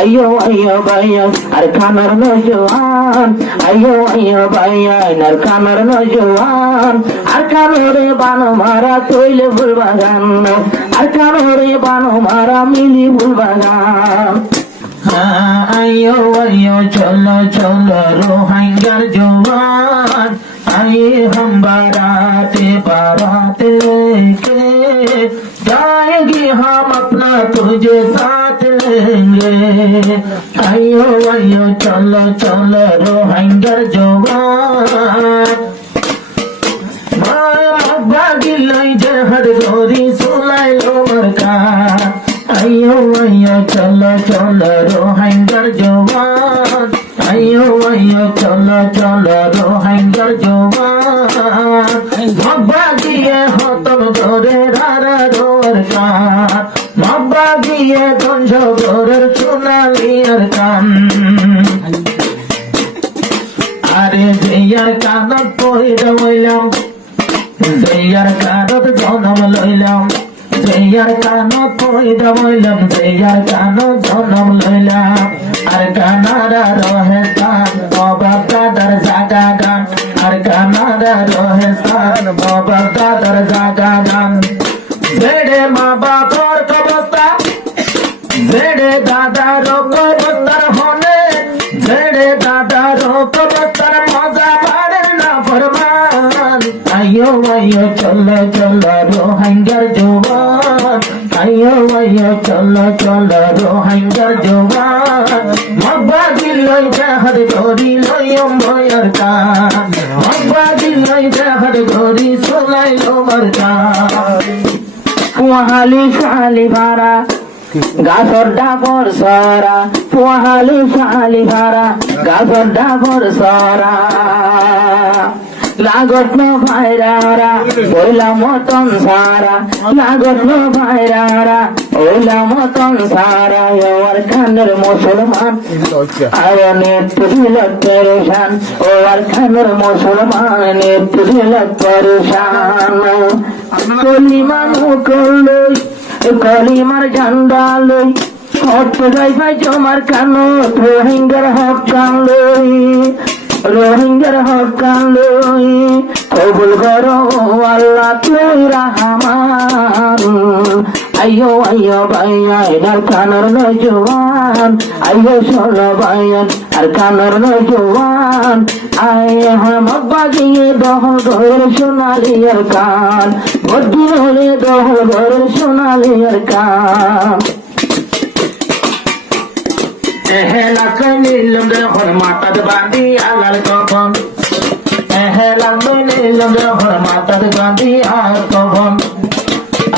আইয়ো আইয়ো ভাইয়ান আর খানার নজওয়ান, আইয়ো আইয়ো ভাইয়ান আর খানার নজওয়ান, আর কানোরে বানো মারা তৈলে ফুল বাগান, আর কানোরে বানো মারা মিলি ফুল বাগান। আইয়ো আইয়ো চলো চলো রোহিঙ্গার জওয়ান, आइए हम बाराते बाराते लेके जाएंगे हम अपना तुझे साथ लेंगे। आइयो आइयो चलो चलो रोहिंगर जवान, बागी लाई जहर गोरी सुलाई लो मरका। आइयो आइयो चलो चलो रोहिंगर जवान, आइयो आइयो चलो चलो रोहिंगर जवान, मब्बागिए हो तुम गोरे रारा रोर का, मब्बागिए ध्वंस गोरेर चुनालियर कान। আরে যেয়ার কানত পইড়া হইলাম, যেয়ার কানত জনম লইলাম, যেয়ার কানত পইড়া হইলাম, যেয়ার কানত জনম লইলাম, আর কানাডা রহে স্থান বাপ দাদার জাগা গান, আর কানাডা রহে স্থান বাপ দাদার জাগা গান। জেডে মা বাপর কবস্তা, জেডে দাদার কবস্তার হনে, জেডে দাদার কবস্তার মজা পারে না ফরমান। আইয়ো আইয়ো চলো চলো রোহিঙ্গার জওয়ান, আইয়ো আইয়ো চলো চলো রোহিঙ্গার জওয়ান, মব্বাগি লই জাহাজ গরি লই অম্বয়ার কান, মব্বাগি লই জাহাজ গরি সোলাই লোমার কান। পুয়াহালি শালি ভাড়া গাছর ডাবর সরা, পুয়াহালি শালি ভাড়া গাছর ডাবর সরা, লাগত ন ভাইরারা ওইলা মতন সারা, লাগত ন ভাইরারা ওইলা মতন সারা। ওর খানের মুসলমান আয়নে তুদিল পরেশান, ওর খানের মুসলমান তুদিল পরেশান। কলিমান করলই কলিমার ঝান্ডা লই, হট যাই ভাই জমার কানো রোহিঙ্গার হক কানলই, রোহিঙ্গার হক কানলই। কবুল করো আল্লাহ তুই রহমান। আইয়ো আইয়ো ভাইয়ান আর কানার নজওয়ান, আইয়ো শোনো ভাইয়ান আর কানার নজওয়ান, আয়ে হয় মব্বাগিয়ে দহ ঘরের সোনালিয়ার কান, বদিন হলে দহ ঘরের সোনালিয়ার কান। এহেলা কইলাম যখন মাথার বাঁধি আলাল কখন, এহেলা কইলাম যখন মাথার বাঁধি আর কখন,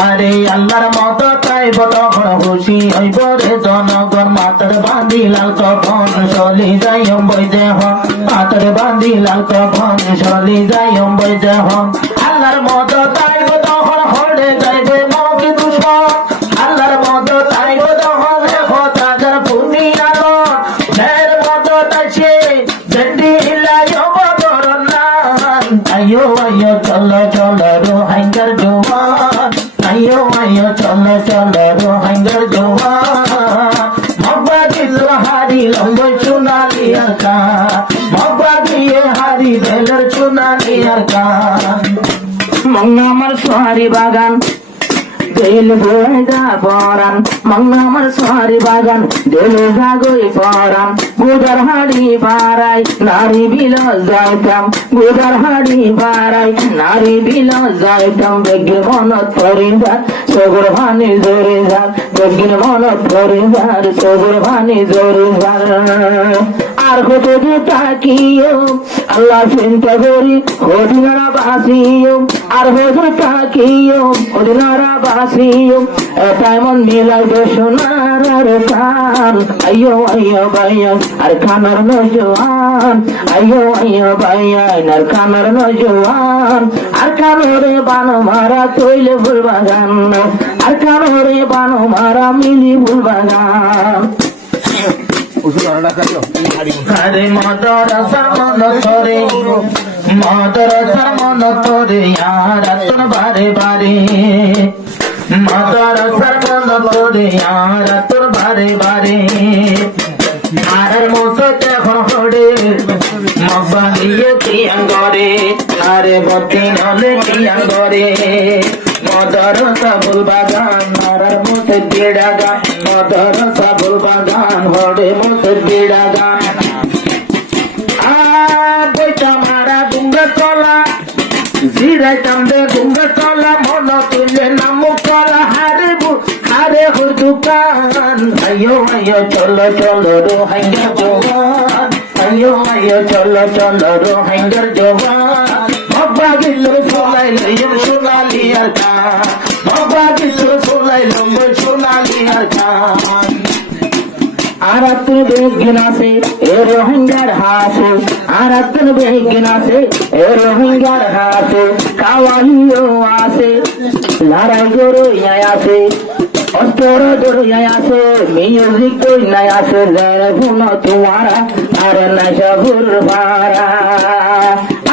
আরে আল্লাহর মত চাইব তখন খুশি হইব রে জনগণ। মাথার বাঁধি লাল কখন চলি যাই অম্বই দেহ, মাথার বাঁধি লাল কখন চলি যাই অম্বই দেহ। আল্লাহর মত চাইব তখন হরে যাইবে মৌকি দুশ্মন, আল্লাহর মত চাইব তখন দেখো তাজার পুনি আলোর, ঢের মত চাইছে জেন্ডি হিলাই অবদর নান। আইয়ো আইয়ো চলো চলো রোহিঙ্গার জওয়ান, আইয়ো আইয়ো চলো চলো রোহিঙ্গার জওয়ান, মব্বাগিল হারি লম্বই চুনালিয়ার কান, মব্বাগিয়ে হারি বেলের চুনালিয়ার কান। মঙ্গা আমার সোহারি বাগান দিল বইদা পরান, মঙ্গা আমার সোহারি বাগান দিল জাগই পরান। গুদার হাড়ি পাড়াই নারী বিল যাইতাম, গুদার হাড়ি পাড়াই নারী বিল যাইতাম। বেগির মনত পরিবার সবর ভানি জোরে যার, বেগির মনত পরিবার সবর ভানি জোরে যার। আর কত যে তাকিও আল্লাহ চিন্তা করি হদিনারা বাসিও, আর হদ তাকিও হদিনারা বাসিও, এটাই মন মিলাইবে সোনার আর কান। আইয়ো আইয়ো ভাইয়ান আর খানার নজওয়ান, আইয়ো আইয়ো ভাইয়ান আর খানার নজওয়ান, আর কানোরে বানো মারা তৈলে ফুল বাগান, আর কানোরে বানো মারা মিলি ফুল বাগান। আরে মাদ্রাসা মন করে, মাদ্রাসা মন করে আর তোর বারে বারে, মাদ্রাসার মন করে আর তোর বারে বারে। আঙ্গরে আরে বদিন হলে কি আঙ্গরে মদরসা ফুল বাগান মারার মধ্যে বেড়া গান মদরসা ফুল বাগান হরে মধ্যে বেড়া গান বইটা মারা ডুঙ্গা তলা জিরাই টামদে ডুঙ্গা তলা মন তুলে নাম কলা হারে দোকান আয়ো আয়ো চলো চলো রোহিঙ্গা জওয়ান আয়ো আয়ো চলো চলো রোহিঙ্গার জওয়ান বাবা গিলো সোলাইলো সোনালি আর গান বাবা গিলো সোলাইলো সোনালি আর গান আর আপনি বেগিন আছে এ রোহিঙ্গার হাসে আর আপনি বেগিন আছে এ রোহিঙ্গার হাসে কাওয়ালিও আছে লড়াই গরু আছে অন্তর দরিয়া আছে মিউজিক তো নাই আছে যারা গুণ তোমারা আর নাশা ভুরভারা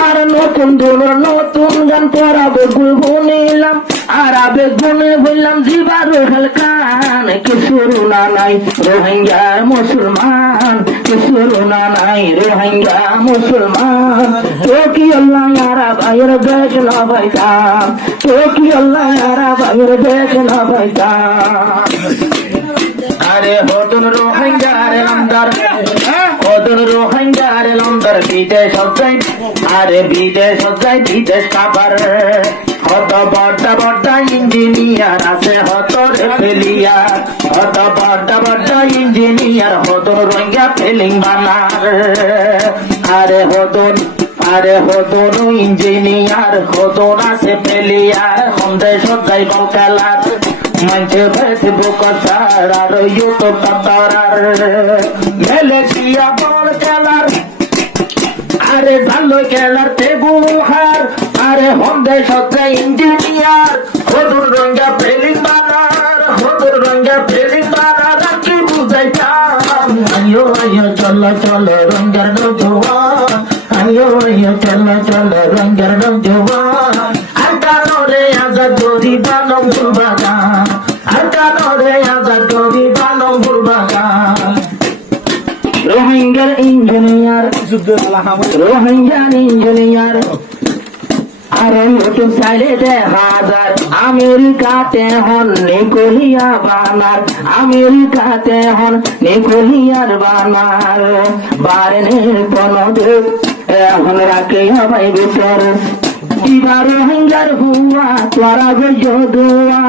আর নতুন দোলর নতুন গান তোরা বেগুল বুনিলাম আর আবেগ গুনে বললাম জিবার হালকান কিছু রুনা নাই রোহিঙ্গার মুসলমান কিছু রুনা নাই রোহিঙ্গা মুসলমান তো কি আল্লাহ ইয়ারা ভাইয়ের দেশ না ভাইতাম তো কি আল্লাহ ইয়ারা ভাইয়ের দেশ না ভাইতাম আরে হতুন রোহিঙ্গার লন্ডর হতুন রোহিঙ্গার লন্ডর বিদেশ সজ্জাই আরে বিদেশ সজ্জাই বিদেশ কাবার হত বড় বড় ইঞ্জিনিয়ার আছে হত ফেলিয়ার হত বড় ইঞ্জিনিয়ার হতুন রোহিঙ্গা ফিলিং বানার আরে হতুন ইঞ্জিনিয়ার হতুন আছে ফেলিয়ার হন্দে সজ্জাই বল খেলার मंचे फेसबुक और यूट्यूब तरार मेलेशिया बॉल खेलार अरे भालो खेलार तेगुहार अरे होंदे सत्य इंजिनियर हदुर रंगा फिल्म बानार हदुर रंगा फिल्म बानार की बुझाइताम आयो आयो चलो चलो रंगार नौजवान आयो आयो चलो चलो रंगार नौजवान आकानो रे आजाद गोरी बानो बागान आकानो रे आजाद गोरी बानो बागान रोहिंग्यार इंजिनियर रोहिंग्यार इंजिनियर আরে নতুন সাইডে 1000 আমেরিকাতে হন নিকোলিয়া বানার আমেরিকাতে হন নিকোলিয়ার বানার বারেনের পনদে এখন রাখে ভাই ভিতর এবার রোহিঙ্গার হুয়া তোরা যদুয়া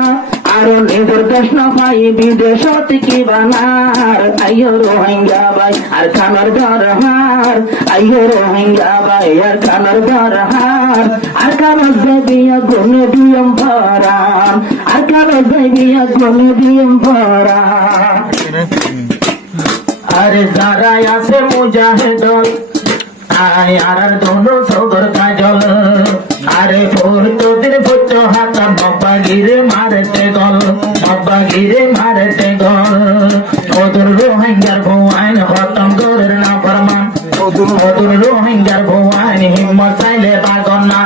আর নিজের দেশ না পাই বিদেশত কি বানার আইয়ো রোহিঙ্গা ভাই আর খানার দরহার আইয়ো রোহিঙ্গা ভাই আর খানার দরহার আর কারো দেবিয়া গুনে দিয়ম ভরান আর কারো দেবিয়া গুনে দিয়ম ভরান আরে যারা আছে মুজাহিদ আয় আর দোনো সগর কাজল আরে পড়তো দিন পড়তো হাত বাবা গিরে মারতে গল ওদের রোহিঙ্গার ভুয়াইন খতম করে না ফরমান ওদের রোহিঙ্গার ভুয়াইন হিম্মত চাইলে বাগন না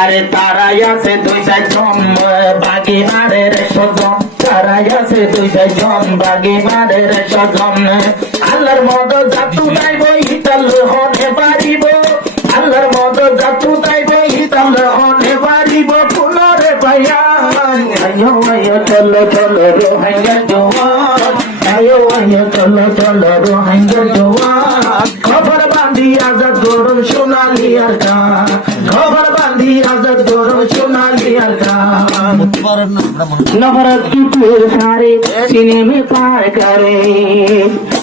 আরে তারাই আছে 2-4 বাকি মারে রে সজন তারাই আছে 2-4 বাকি মারে রে সজন আল্লাহর মতো জাতু নাই বই তাল হনে পারিব আল্লাহর মতো জাতু নাই বই তাল হনে পারিব ফুলরে পাইয়ান আয়ো আয়ো চলো চলো রোহিঙ্গা জওয়ান আয়ো আয়ো চলো চলো রোহিঙ্গা জওয়ান খবর বাঁধি আজাদ গরম সোনালি আর গান খবর বাঁধি আজাদ গরম সোনালি আর গান नफरत की तीर सारे सीने में पार करे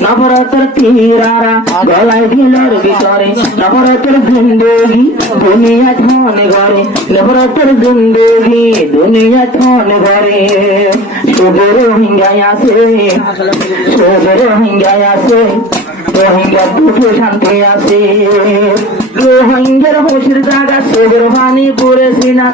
नफरत तीरारा गलाय दिलर ভিতরে नफरत जिंदगी दुनिया छोने घरे नफरत जिंदगी दुनिया छोने घरे শুধু রোহিঙ্গা আছে শুধু রোহিঙ্গা আছে রোহিঙ্গা দুটো শান্তি আছে রোহিঙ্গার বসির জায়গা সবর পানি পড়েছি না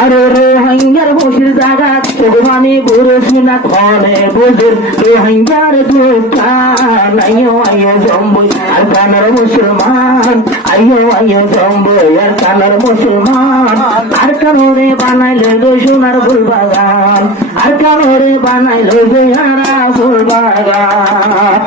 আরে রোহিঙ্গার বসির জায়গা সবর পড়েছি না ঘরে বুঝির রোহিঙ্গার দোকান আইয়ো আইয়ো জম্বুই আর কানার মুসলমান আইয়ো আইয়ো জম্বুই আর কানার মুসলমান আর কানোরে বানাইলে গো সোনার ফুল বাগান আর কানোরে বানাইলে গো হারা ফুল বাগান